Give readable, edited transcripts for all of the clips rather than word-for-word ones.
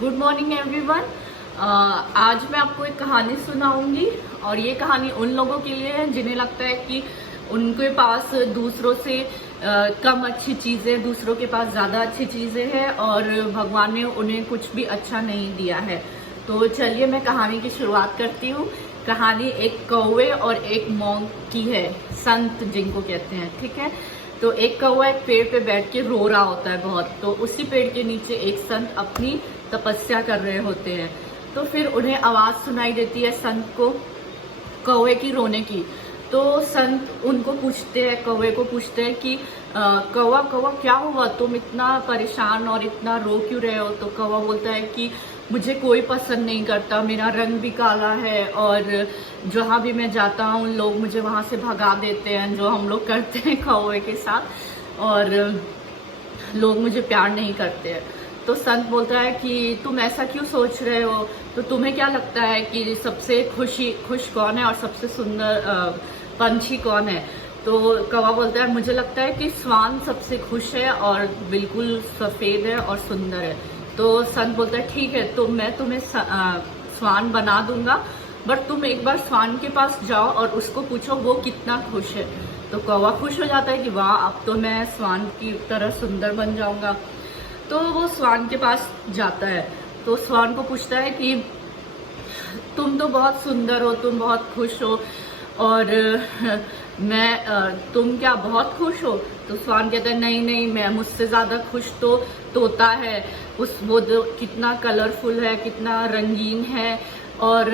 Good morning everyone. आज मैं आपको एक कहानी सुनाऊंगी और ये कहानी उन लोगों के लिए है जिन्हें लगता है कि उनके पास दूसरों से कम अच्छी चीज़ें, दूसरों के पास ज़्यादा अच्छी चीज़ें हैं और भगवान ने उन्हें कुछ भी अच्छा नहीं दिया है। तो चलिए मैं कहानी की शुरुआत करती हूँ। कहानी एक कौवे और एक मॉन्क की है, संत जिनको कहते हैं, ठीक है। तो एक कौवा एक पेड़ पे बैठ के रो रहा होता है बहुत, तो उसी पेड़ के नीचे एक संत अपनी तपस्या कर रहे होते हैं। तो फिर उन्हें आवाज सुनाई देती है संत को, कौवे की रोने की। तो संत उनको पूछते हैं, कौवे को पूछते हैं कि कौवा कौवा क्या हुआ, तुम इतना परेशान और इतना रो क्यों रहे हो। तो कौवा बोलता है कि मुझे कोई पसंद नहीं करता, मेरा रंग भी काला है और जहाँ भी मैं जाता हूँ लोग मुझे वहाँ से भगा देते हैं, जो हम लोग करते हैं कौवे के साथ, और लोग मुझे प्यार नहीं करते हैं। तो संत बोलता है कि तुम ऐसा क्यों सोच रहे हो, तो तुम्हें क्या लगता है कि सबसे खुश कौन है और सबसे सुंदर पंछी कौन है। तो कौवा बोलता है मुझे लगता है कि स्वान सबसे खुश है और बिल्कुल सफ़ेद है और सुंदर है। तो संत बोलता है ठीक है, तो मैं तुम्हें स्वान बना दूंगा, बट तुम एक बार स्वान के पास जाओ और उसको पूछो वो कितना खुश है। तो कौवा खुश हो जाता है कि वाह, अब तो मैं स्वान की तरह सुंदर बन जाऊंगा। तो वो स्वान के पास जाता है, तो स्वान को पूछता है कि तुम तो बहुत सुंदर हो, तुम बहुत खुश हो, और तुम क्या बहुत खुश हो। तो स्वान कहता है नहीं नहीं, मैं मुझसे ज़्यादा खुश तो तोता है, वो कितना कलरफुल है, कितना रंगीन है और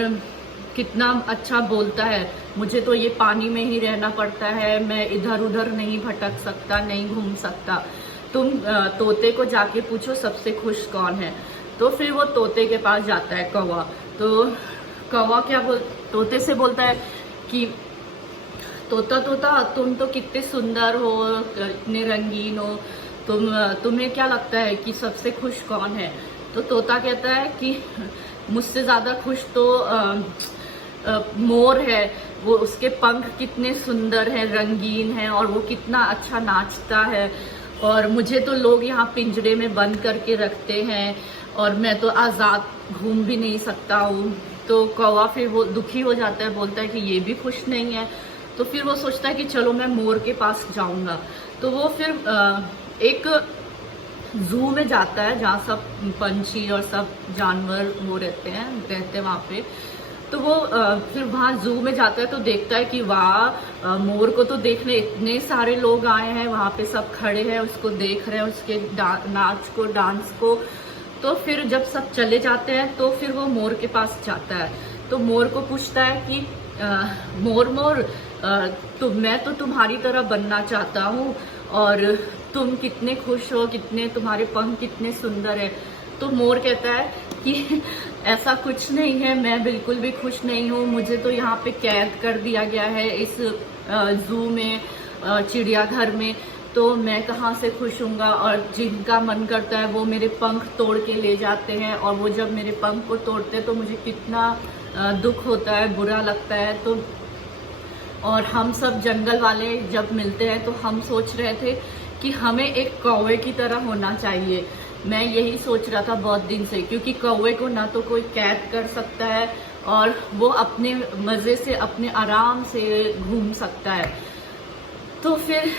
कितना अच्छा बोलता है। मुझे तो ये पानी में ही रहना पड़ता है, मैं इधर उधर नहीं भटक सकता, नहीं घूम सकता। तुम तोते को जाके पूछो सबसे खुश कौन है। तो फिर वो तोते के पास जाता है कौवा। तो कौवा तोते से बोलता है कि तोता तोता तुम तो कितने सुंदर हो, इतने रंगीन हो, तुम्हें क्या लगता है कि सबसे खुश कौन है। तो तोता कहता है कि मुझसे ज़्यादा खुश तो मोर है, वो उसके पंख कितने सुंदर हैं, रंगीन हैं और वो कितना अच्छा नाचता है, और मुझे तो लोग यहाँ पिंजरे में बंद करके रखते हैं और मैं तो आज़ाद घूम भी नहीं सकता हूँ। तो कौवा फिर वो दुखी हो जाता है, बोलता है कि ये भी खुश नहीं है। तो फिर वो सोचता है कि चलो मैं मोर के पास जाऊंगा। तो वो फिर एक जू में जाता है जहाँ सब पंछी और सब जानवर वो रहते हैं वहाँ पे। तो वो फिर वहाँ जू में जाता है तो देखता है कि वाह, मोर को तो देखने इतने सारे लोग आए हैं, वहाँ पे सब खड़े हैं, उसको देख रहे हैं, उसके नाच को, डांस को। तो फिर जब सब चले जाते हैं तो फिर वो मोर के पास जाता है। तो मोर को पूछता है कि मोर मोर, मैं तो तुम्हारी तरह बनना चाहता हूँ और तुम कितने खुश हो, कितने तुम्हारे पंख कितने सुंदर है। तो मोर कहता है कि ऐसा कुछ नहीं है, मैं बिल्कुल भी खुश नहीं हूँ, मुझे तो यहाँ पे कैद कर दिया गया है इस जू में, चिड़ियाघर में, तो मैं कहाँ से खुश हूँगा। और जिनका मन करता है वो मेरे पंख तोड़ के ले जाते हैं, और वो जब मेरे पंख को तोड़ते हैं तो मुझे कितना दुख होता है, बुरा लगता है। तो और हम सब जंगल वाले जब मिलते हैं तो हम सोच रहे थे कि हमें एक कौवे की तरह होना चाहिए। मैं यही सोच रहा था बहुत दिन से, क्योंकि कौवे को ना तो कोई कैद कर सकता है और वो अपने मज़े से, अपने आराम से घूम सकता है। तो फिर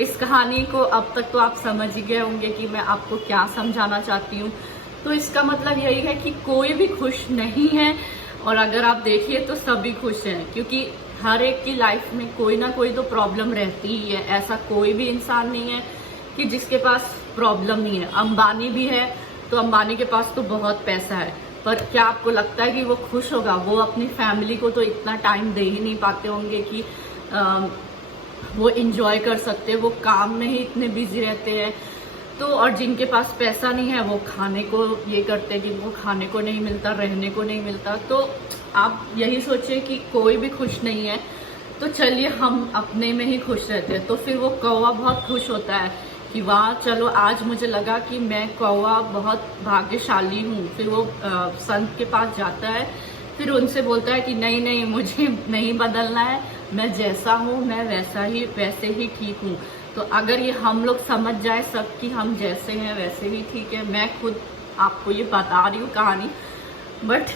इस कहानी को अब तक तो आप समझ ही गए होंगे कि मैं आपको क्या समझाना चाहती हूँ। तो इसका मतलब यही है कि कोई भी खुश नहीं है, और अगर आप देखिए तो सभी खुश हैं, क्योंकि हर एक की लाइफ में कोई ना कोई तो प्रॉब्लम रहती ही है। ऐसा कोई भी इंसान नहीं है कि जिसके पास प्रॉब्लम नहीं है। अंबानी भी है तो अंबानी के पास तो बहुत पैसा है, पर क्या आपको लगता है कि वो खुश होगा। वो अपनी फैमिली को तो इतना टाइम दे ही नहीं पाते होंगे कि वो इंजॉय कर सकते, वो काम में ही इतने बिजी रहते हैं। तो और जिनके पास पैसा नहीं है वो खाने को ये करते हैं कि वो खाने को नहीं मिलता, रहने को नहीं मिलता। तो आप यही सोचिए कि कोई भी खुश नहीं है, तो चलिए हम अपने में ही खुश रहते हैं। तो फिर वो कौवा बहुत खुश होता है कि वाह, चलो आज मुझे लगा कि मैं कौवा बहुत भाग्यशाली हूँ। फिर वो संत के पास जाता है, फिर उनसे बोलता है कि नहीं नहीं, मुझे नहीं बदलना है, मैं जैसा हूँ मैं वैसे ही ठीक हूँ। तो अगर ये हम लोग समझ जाए सब कि हम जैसे हैं वैसे ही ठीक है, मैं खुद आपको ये बता रही हूँ कहानी, बट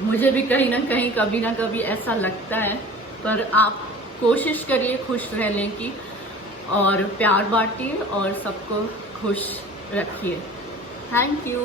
मुझे भी कहीं ना कहीं कभी ना कभी ऐसा लगता है। पर आप कोशिश करिए खुश रहने की, और प्यार बांटिए और सबको खुश रखिए। Thank you.